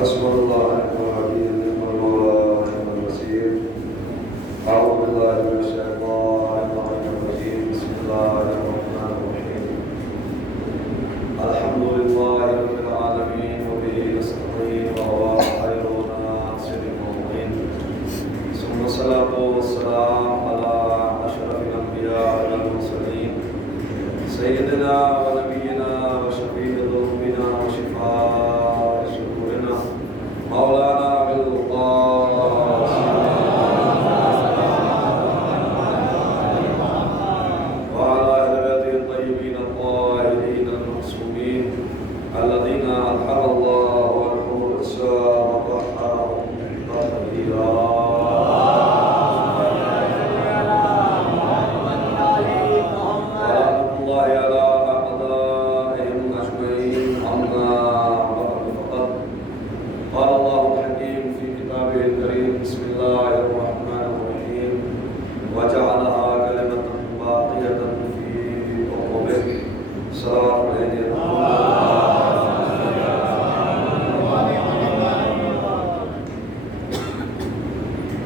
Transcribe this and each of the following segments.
حسب الله الوكيل نعم المولى ونعم النصير. أعوذ بالله من الشيطان الرجيم. بسم الله الرحمن الرحيم. الحمد لله رب العالمين وبه نستعين وهو خير ناصر ومعين. ثم الصلاة والسلام على أشرف الأنبياء والمرسلين سيدنا ونبينا وشفيع ذنوبنا وشفاء صدورنا مولانا أبي القاسم وعلى أهل بيته الطيبين الطاهرين المعصومين الذين ألحم الله ولهم الإسلام وطهرهم تطهيرا.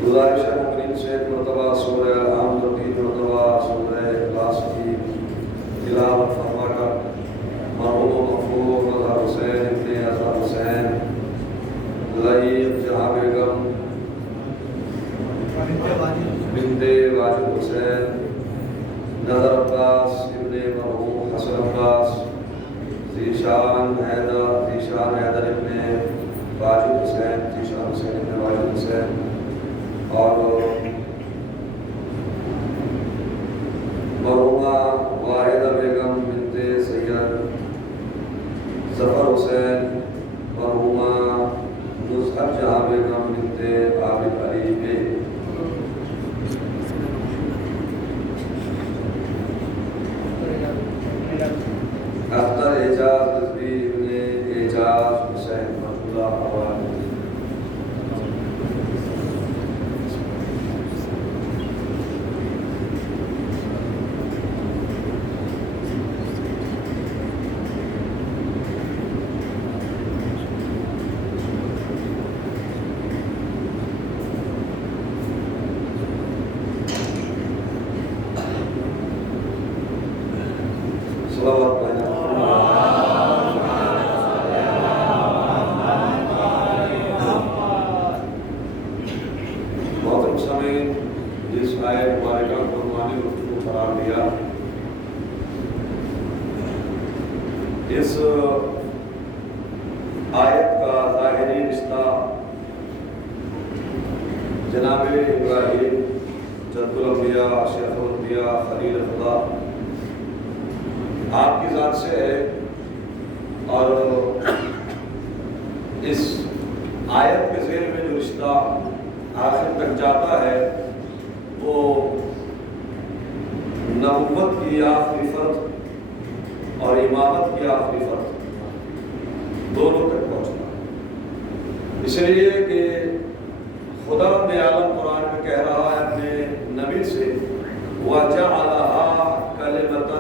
گزارش ہے مؤمنین سے ایک مرتبہ سورہ الحمد اور 3 مرتبہ سورہ اخلاص کی تلاوت فرما کر مرحوم مغفور مظہر حسین ابن اظہر حسین لئیق جہاں بیگم بنت واجد حسین نظر عباس ابن مرحوم حسن عباس ذیشان حیدر ابن واجد حسین ذیشان حسین ابن واجد حسین اور مرحومہ واحدہ بیگم بنت سید ظفر حسین مرحومہ مظہر جہاں بیگم بنت عابد علی بے اختر اعجاز رضوی ابن اعجاز حسین رحمۃ اللہ علیہ. محترم سامعین، جس آیت مبارکہ کو عنوان گفتگو قرار دیا، اس آیت کا ظاہری رشتہ جناب ابراہیم جد الانبیاء شیخ الانبیاء خلیل خدا آپ کی ذات سے ہے، اور اس آیت کے ذیل میں جو رشتہ آخر تک جاتا ہے وہ نبوت کی آخری فرد اور امامت کی آخری فرد دونوں تک پہنچنا، اس لیے کہ خدا رب عالم قرآن میں کہہ رہا ہے اپنے نبی سے وَجَعَلَهَا كَلِمَةً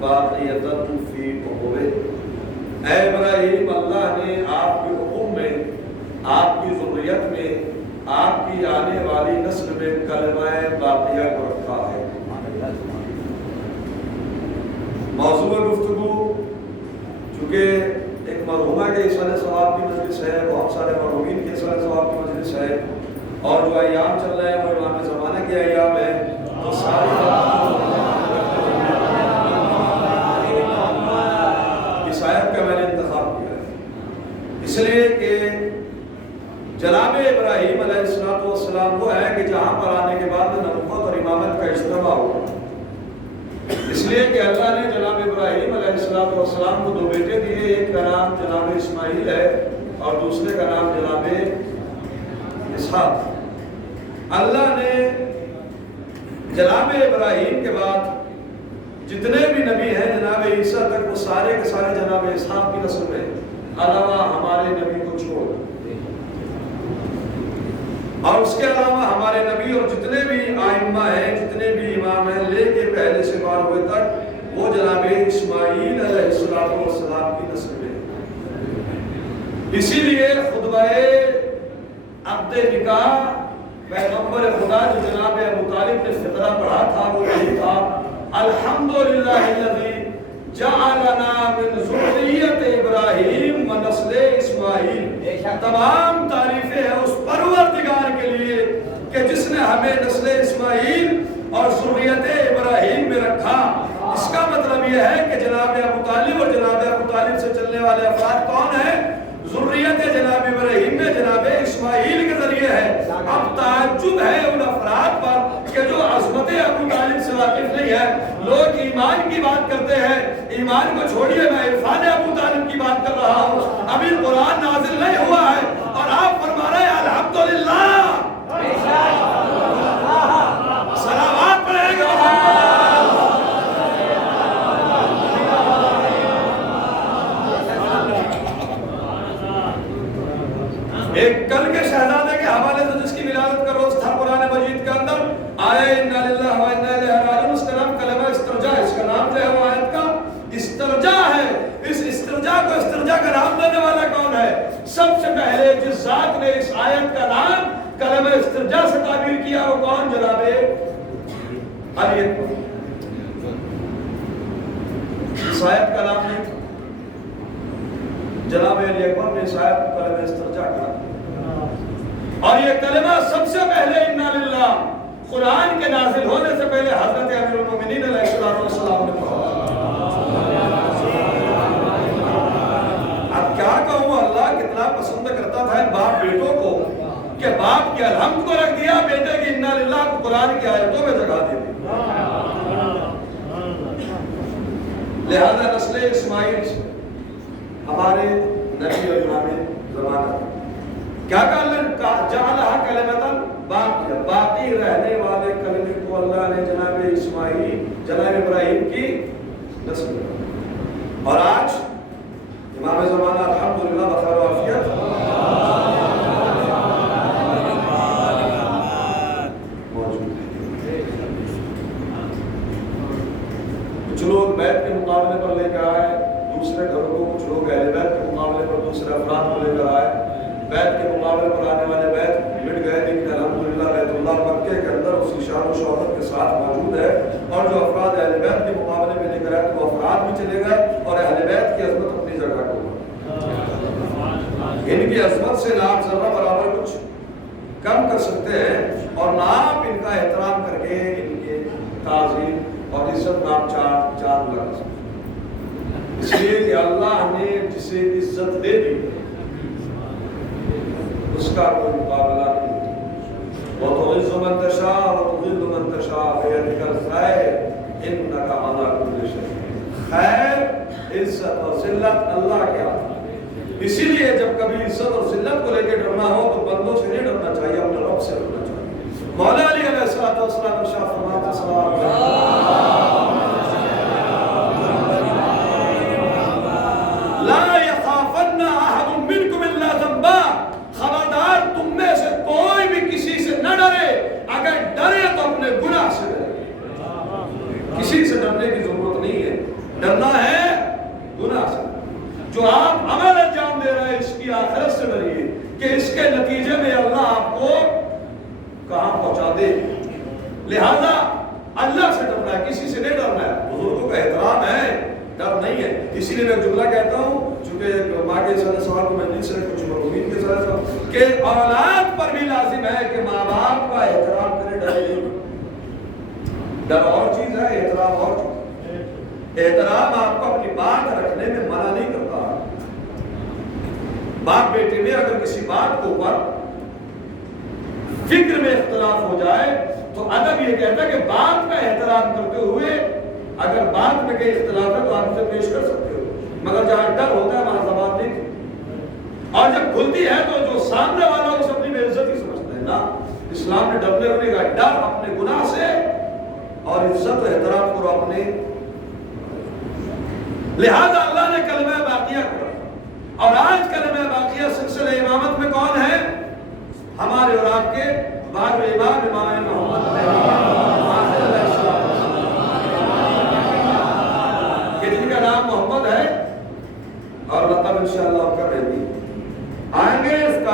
بَاقِيَةً فِي عُقُبِهِ. اے ابراہیم، اللہ نے آپ کے حکم میں، آپ کی ذریت میں، آپ کی آنے والی نسل میں کلمہ باقیہ کو رکھا ہے. موضوع گفتگو چونکہ ایک مرحومہ کے اصالِ ثواب کی مجلس ہے، بہت سارے مرحومین کے اصالِ ثواب کی مجلس ہے، اور جو ایام چل رہے ہیں وہ امام زمانہ کے ایام ہیں، تو ساری اس آیت کا میں نے انتخاب کیا ہے، اس لیے کہ جناب ابراہیم علیہ السلام وہ ہے کہ جہاں پر آنے کے بعد نبوت اور امامت کا اجتماع ہوا، اس لیے کہ اللہ نے جناب ابراہیم علیہ السلام کو 2 بیٹے دیے، ایک کا نام جناب اسماعیل ہے اور دوسرے کا نام جناب اسحاق. اللہ نے جناب ابراہیم کے بعد جتنے بھی نبی ہیں جناب عیسیٰ تک وہ سارے کے سارے جناب اسحاق کی نسل میں، علاوہ ہمارے نبی کو چھوڑ، اور اس کے علاوہ ہمارے نبی اور جتنے بھی آئمہ ہیں، جتنے بھی امام ہیں، لے کے پہلے سے بار ہوئے تک وہ جناب اسماعیل علیہ السلام کی نسل میں. اسی لیے خطبہ خطبہ عقد نکاح پیغمبر خدا جو جناب ابو طالب نے فقرہ پڑھا تھا وہ یہی تھا، الحمدللہ الذی جعلنا من ذریت ابراہیم و نسل اسماعیل، تمام تعریفیں ہیں اس پروردگار کے لیے کہ جس نے ہمیں نسل اسماعیل اور ذریت ابراہیم میں رکھا۔ اس کا مطلب یہ ہے کہ جناب ابو طالب اور جناب ابو طالب سے چلنے والے افراد کون ہیں؟ ذریت جناب ابراہیم میں جناب اسماعیل کے ذریعے ہے۔ اب تعجب ہے ان افراد پر کہ جو عظمت ابو طالب سے واقف نہیں ہے، لوگ ایمان کی بات کرتے ہیں، ایمان کو چھوڑیے میں عرفان ابو طالب کی بات کر رہا ہوں۔ ابھی قرآن نازل نہیں ہوا ہے اور آپ فرما رہے ہیں الحمدللہ، صلوات پڑھیں گے ایک کل کے شہزادے کے حوالے سے جس کی ولادت کا روز تھا قرآن مجید کے اندر آیا انا للہ و انا الیہ راجعون، اس کا نام کلمہ استرجاع، اس کا نام جو ہے وہ آیت کا استرجاع ہے۔ اس استرجاع کو استرجاع کا نام دینے والا کون ہے؟ سب سے پہلے جس ذات نے اس آیت کا نام کلمہ استرجاع سے تعبیر کیا وہ کون؟ جناب علی اکبر۔ اس آیت کا نام نہیں جناب علی اکبر نے اس آیت کو کلمہ استرجاع کہا، اور یہ کلمہ سب سے پہلے انا للہ قرآن کے نازل ہونے سے پہلے حضرت امیر المومنین علیہ السلام نے پڑھا۔ اب کیا کہوں، اللہ کتنا پسند کرتا تھا ان باپ بیٹوں کو کہ باپ کے الحمد کو رکھ دیا، بیٹے کی انا للہ کو قرآن کی آیتوں میں جگہ دے دی۔ لہذا نسل اسماعیل سے ہمارے نبی اور امام زمانہ کیا کہا؟ جعلہا کلمۃ باقیہ، باقی رہنے والے کلمے کو اللہ نے جناب اسماعیل جناب ابراہیم کی نسل میں، اور آج امام زمانہ الحمدللہ بخیر و عافیت موجود ہے۔ کچھ لوگ بیت کے مقابلے پر لے کر آئے دوسرے گھروں کو، کچھ لوگ اہل بیت کے مقابلے پر دوسرے افراد کو لے کر آئے، بیت کے مقابلے پر آنے والے بیت مٹ گئے، لیکن الحمدللہ بیت اللہ مکہ کے اندر اس کی شان و شوکت کے ساتھ موجود ہے، اور جو افراد اہل بیت کے مقابلے میں لے کر آئے تو وہ افراد بھی چلے گئے اور اہل بیت کی عظمت اپنی جگہ کو، ان کی عظمت سے نہ آپ ذرہ برابر کچھ کم کر سکتے ہیں، اور نہ آپ ان کا احترام کر کے ان کے تعظیم اور عزت نام چار لگا سکتے۔ اس لیے کہ اللہ نے جسے عزت دے دی اس کا کوئی مقابلہ نہیں۔ وَتُعِزُّ مَن تَشَاءُ وَتُذِلُّ مَن تَشَاءُ بِيَدِكَ الْخَيْرُ إِنَّكَ عَلَىٰ كُلِّ شَيْءٍ، خیر عزت اور ذلت اللہ کے ہاتھ ہے۔ اسی لیے جب کبھی عزت اور ذلت کو لے کے ڈرنا ہو تو بندوں سے نہیں ڈرنا چاہیے، اپنے رب سے ڈرنا چاہیے۔ مولا علی علیہ السلام ارشاد فرماتے ہیں سلام لا يخافن احد منكم الا ذنبا، خبردار تم میں سے کوئی بھی کسی سے نہ ڈرے، اگر ڈرے تو اپنے گناہ سے ڈرے۔ کسی سے ڈرنے کی ضرورت نہیں ہے، ڈرنا ہے گناہ سے۔ جو آپ عمل انجام دے رہے ہیں اس کی آخرت سے ڈریے کہ اس کے نتیجے میں اللہ آپ کو کہاں پہنچا دے۔ لہذا اللہ سے ڈرنا ہے، کسی سے نہیں ڈرنا ہے۔ بزرگوں کا احترام ہے، ڈر نہیں ہے۔ اسی لیے میں جملہ کہتا ہوں، چونکہ ماں کے سوال کو میں دل سے کچھ مرحومین کے ساتھ کہ اولاد پر بھی لازم ہے کہ ماں باپ کا احترام کرے، ڈرے نہیں۔ ڈر اور چیز ہے، احترام اور چیز۔ احترام آپ کو اپنی بات رکھنے میں منع نہیں کرتا۔ باپ بیٹے میں اگر کسی بات کو اوپر فکر میں اختلاف ہو جائے تو ادب یہ کہتا ہے کہ بات کا احترام کرتے ہوئے اگر بات میں کئی اختلاف ہے تو آپ اسے پیش کر سکتے ہو، مگر جہاں ڈر ہوتا ہے وہاں زبان نہیں کھلتی، اور جب کھلتی ہے تو جو سامنے والا اس اپنی بے عزتی سمجھتا ہے نا۔ اسلام نے ڈرنے ہونے کا ڈر اپنے گناہ سے اور عزت و احترام کو اپنے، لہذا اللہ نے کلمہ باقیہ کو، اور آج کلمہ باقیہ سلسلہ امامت میں کون ہے؟ ہمارے اور آپ کے بارہویں امام امام محمد علیہ السلام، کہ جن کا نام محمد ہے اور لقب انشاءاللہ آپ کا بھی آئیں گے۔ اس کا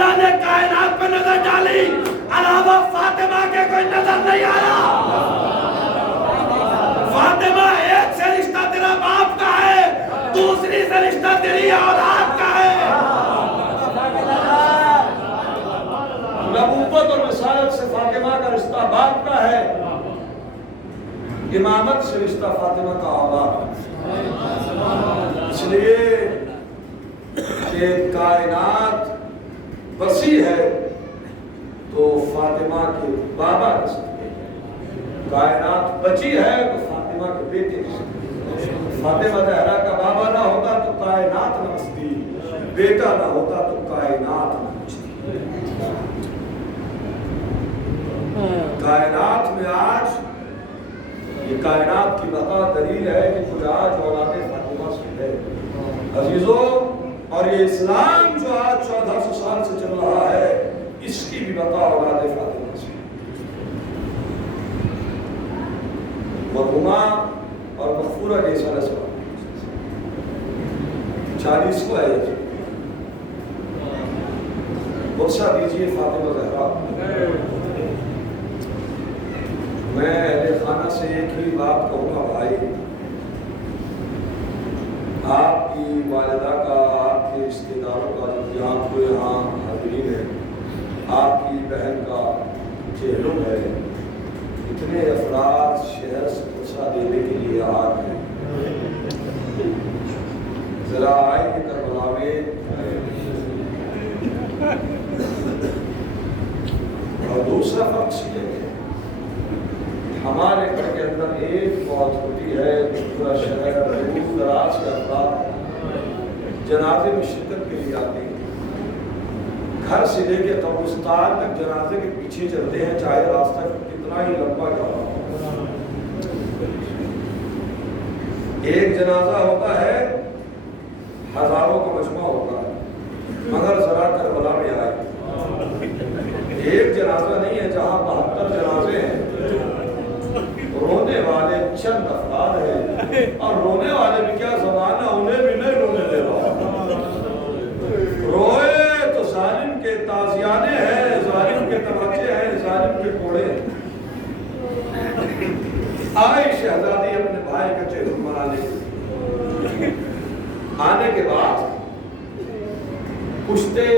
اللہ نے کائنات پہ نظر ڈالی، علاوہ فاطمہ کے کوئی نظر نہیں آیا۔ فاطمہ ایک سے رشتہ تیرا باپ کا ہے، دوسری سے رشتہ تیری اولاد کا ہے۔ نبوت اور رسالت سے فاطمہ کا رشتہ باپ کا ہے، امامت سے رشتہ فاطمہ کا اولاد ہے۔ اس لیے کہ کائنات وسیع ہے تو فاطمہ کے بابا کے ساتھ، کائنات بچی ہے تو فاطمہ کے بیٹے کے ساتھ۔ فاطمہ زہرا کا بابا نہ ہوتا تو کائنات نہ بچتی، بیٹا نہ ہوتا تو کائنات نہ بچتی۔ کائنات میں آج یہ کائنات کی بقا دلیل ہے کہ کچھ آج اولاد فاطمہ سے ہے عزیزوں، اور یہ اسلام جو آج 1400 سال سے چل رہا ہے اس کی بھی بقا اولاد فاطمہ سے۔ مرحومہ اور مغفورہ کے سارے سوال 40 کو ہے غصہ دیجئے فاطمہ زہرا۔ میں اہل خانہ سے ایک ہی بات کہوں گا بھائی، آپ کی والدہ کا، آپ کے رشتے داروں کا جو یہاں حاضرین ہے، آپ کی بہن کا چہلم ہے، اتنے افراد شہر سے غصہ دینے کے لیے آ رہے ہیں، ذرا آئے کہ کربلا میں اور دوسرا فرق یہ ہے ہمارے گھر کے اندر ایک موت ہوتی ہے، پورا شہر دور دراز کے افراد جنازے میں شرکت کے لیے آتے ہیں، گھر سے لے کے قبرستان تک جنازے کے پیچھے چلتے ہیں، چاہے راستہ کتنا ہی لمبا کیا ہو۔ ایک جنازہ ہوتا ہے، ہزاروں کا مجمع ہوتا ہے، مگر ذرا کربلا میں آئے، ایک جنازہ نہیں ہے جہاں 72 جنازے ہیں، رونے والے چند افراد ہیں، اور رونے والے بھی کیا زمانہ انہیں بھی نہیں رونے دے رہا، روئے تو ظالم کے تازیانے ہیں، ظالم کے تمچے ہیں، ظالم کے کوڑے ہیں۔ آئی شہزادی اپنے بھائی کا چہلم منانے، آنے کے بعد پشتے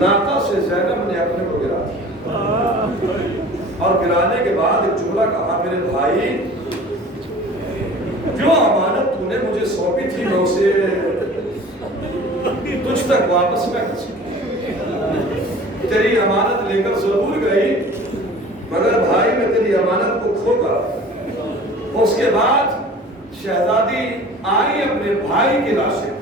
ناقہ سے زینب نے اپنے کو گرا دیا، اور گرانے کے بعد ایک جملہ کہا، میرے بھائی جو امانت تو نے مجھے سونپی تھی میں اسے تجھ تک واپس نہ کر سکی، تیری امانت لے کر ضرور گئی مگر بھائی میں تیری امانت کو کھو کر۔ اس کے بعد شہزادی آئی اپنے بھائی کی لاشیں،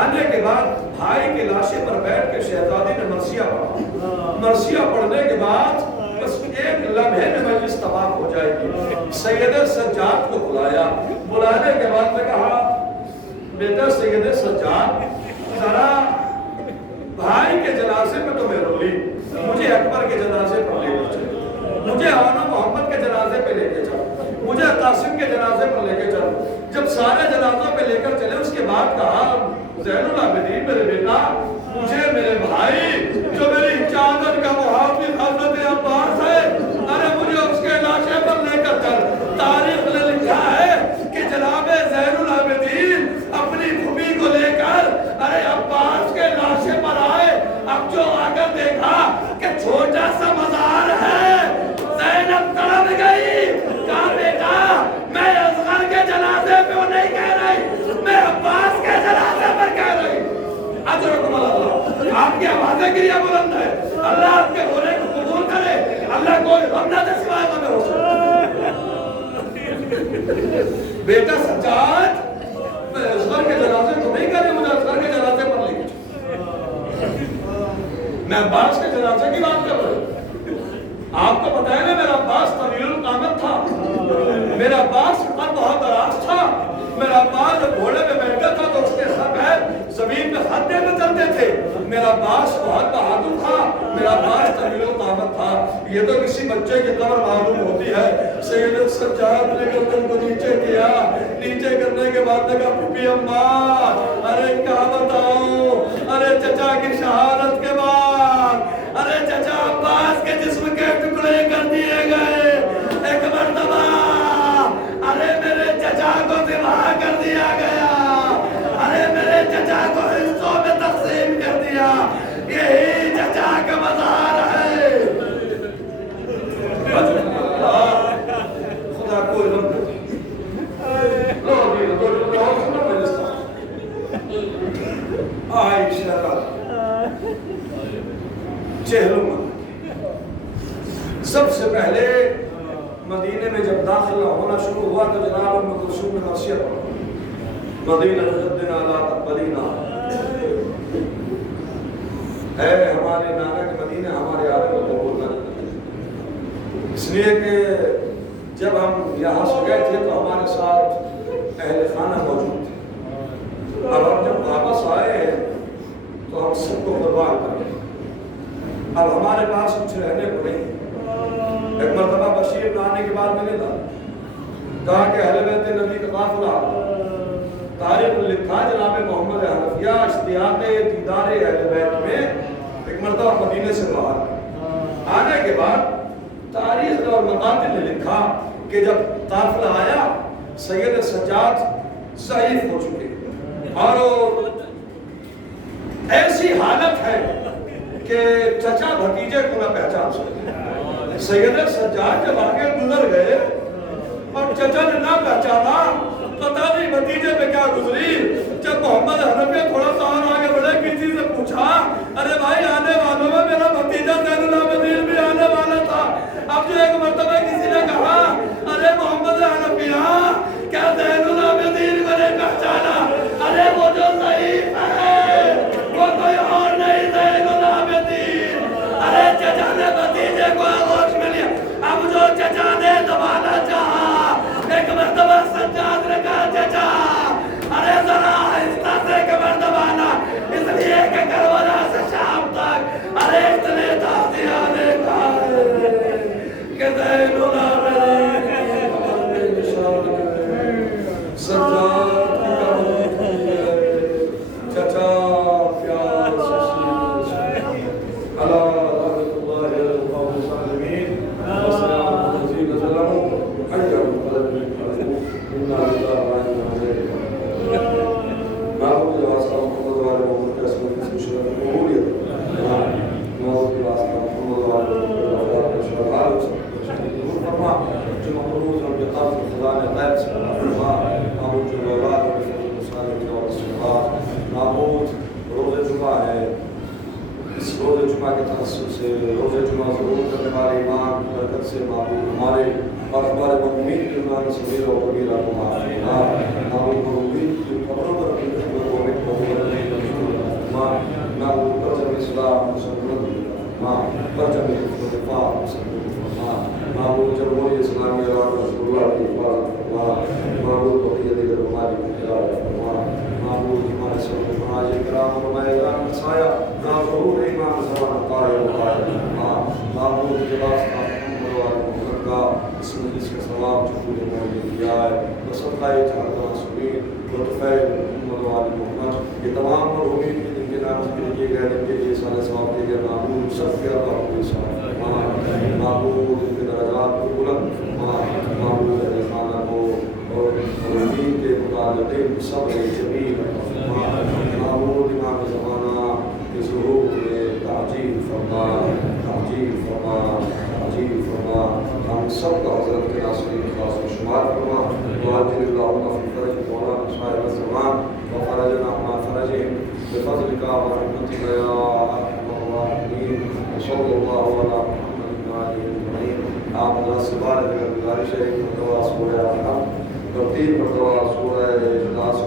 آنے کے بعد بھائی کی لاشیں پر بیٹھ کے شہزادی نے مرثیہ پڑھا، مرثیہ پڑھنے کے بعد بس ایک لمحے میں مجلس تمام ہو جائے گی۔ سید سجاد کو بلایا، بلانے کے بعد میں کہا بیٹا سید سجاد ذرا بھائی کے جنازے میں تو میں رو لی، مجھے اکبر کے جنازے پر لے کر چلو، مجھے آنا محمد کے جنازے پہ لے کے چلو، مجھے قاسم کے جنازے پر لے کے چلو۔ جب سارے جنازوں پہ لے کر چلے اس کے بعد کہا زین العابدین میرے بیٹا مجھے میرے بھائی جو میری چادر کا محافظ حضرت عباس ہے، ارے مجھے اس کے لاشے پر لے کر چل۔ تاریخ نے لکھا ہے کہ جناب زین العابدین اپنی بھومی کو لے کر ارے عباس کے لاشے پر آئے، اب جو آ کر دیکھا کہ چھوٹا سا مزار ہے، زینب تڑپ گئی، کہا بیٹا میں اصغر کے جنازے پہ وہ نہیں کہہ رہی، میں عباس کے جنازے پر کہہ رہی۔ اجرکم اللہ، آپ کی آوازیں گریا بلند ہے، اللہ آپ کے رونے کو قبول کرے، اللہ کوئی غم نہ دے سوائے غم حسن۔ بیٹا سجاد میں اصغر کے جنازے کو نہیں کہہ رہی، مجھے اصغر کے جنازے پر لے کے میں عباس کے جنازے کی بات کر رہا ہوں۔ آپ کو پتہ ہے نا میرا عباس طویل القامت تھا، میرا عباس قد بہت دراز تھا، میرا عباس جب گھوڑے پہ بیٹھا تھا تو اس کے سر پیر زمین پہ خطے میں چلتے تھے. میرا باش بہت بہادر تھا, میرا باش طویل و قامت تھا. یہ تو کسی بچے کی قبر معلوم ہوتی ہے. سید سجاد نے گردن کو نیچے کیا, نیچے کرنے کے بعد نے کہا پھپھی اماں, ارے کیا بتاؤں, ارے چچا کی شہادت کے بعد ارے چچا عباس کے جسم کے ٹکڑے کر دیے گئے. ایک مرتبہ ارے میرے چچا کو ذبح کر دیا گیا, ارے میرے چچا کو حصوں میں تقسیم کر دیا. یہی چچا کا مزار ہے. خدا کو علم سب سے پہلے مدینے میں جب داخلہ ہونا شروع ہوا تو جناب ام کلثوم نے وصیت پڑھی, مدینہ جدنا لا تقبلینا, اے ہمارے نانا کے مدینہ ہمارے عالم کو قبول نہ کرنا. اس لیے کہ جب ہم یہاں سے گئے تھے تو ہمارے ساتھ اہل خانہ موجود تھے. اب ہم جب واپس آئے ہیں تو ہم سب کو قربان کر دیں. اب ہمارے پاس کچھ رہنے کو نہیں. ایک مرتبہ بشیر آنے کے بعد ملے تھا, کہا کہ اہل بیت نبی کا قافلہ تاریخ لکھا جناب محمد حنفیہ اشتیاق دیدار اہل بیت میں ایک مرتبہ مدینے سے باہر آنے کے بعد تاریخ اور مقاتل نے لکھا کہ جب قافلہ آیا سید سجاد ضعیف ہو چکے اور ایسی حالت ہے کہ چچا بھتیجے کو نہ پہچان سکتے. سید سجاد جب آگے گزر گئے اور چچا نے نہ پہچانا, پتہ نہیں بھتیجے پہ کیا گزری. جب محمد حنفیہ تھوڑا سا اور آگے بڑھے کسی سے پوچھا, ارے بھائی آنے والوں میں میرا بھتیجا زین العابدین بھی آنے والا تھا. اب جو ایک مرتبہ کسی نے کہا, ارے محمد حنفیہ کیا زین العابدین کو نہیں پہچانا؟ ارے وہ جو ضعیف ہے وہ کوئی اور نہیں زین العابدین. ارے چچا نے بھتیجے کو آغوش میں لیا. اب جو چچا نے دبانا چاہا, ایک مرتبہ سجاد نے کہا چچا ارے ذرا آہستہ سے کمر دبانا, اس لیے کہ کربلا سے شام تک ارے اتنے تازیہ نے کہا کہ زین العابدین سجاد کی قبر ہے. چچا پیار سے اللہ روزے جمعہ ضرور کرنے والے امام کی برکت سے معبود ہمارے اور ہمارے مؤمنین کے ایمان صغیر و کبیرہ کو معاف فرما. معبود مؤمنین کی قبروں پر اپنی رحمت و رحمت معبود پرچم اسلام مسلمان پرچم دفاع مسلمان معبود جمہوری اسلامی عراق رسول اللہ کی حفاظت فرما. معبود بقیہ دیگر ممالک کی ہدایت فرما. معبود ہمارے سب مہاجر کرام اور مائزان کا سایہ ظہور ایمان زبان قائم فرما. معبود کے واسطہ محمد والے محمد کا اس مجلس کا ثواب جو نے موجود کیا ہے بصدقہ چہارہ سبیل لطفِ محمد والے محمد یہ تمام مرحومین کے جن کے نام ذکر کیے گئے جن کے لیے سارے ثواب دیے گئے معبود سب کے اللہ کو صاحب فرما. معبود ان کے درجات کو بلند فرما. معبود اہل خانہ کو اور مرحومین کے متعلقین صبر جمیل فرما. معبود امام زمانہ کے ظہور میں تعجیل فرما, تعجیل فرما, تعجیل فرما. ہم سب کا حضرت کے ناصرین خاص و شمار فرما. وعجل اللہم فی فرج مولانا صاحب الزمان وفرجنا ما فرجهم بفضلک ورحمتک یا ارحم الراحمین. صلی اللہ علی محمد و آلہ اجمعین. آپ حضرت سے بار دیگر گزارش ہے کہ متوا سورہ الحمد ترتیب مرتبہ سورہ اخلاص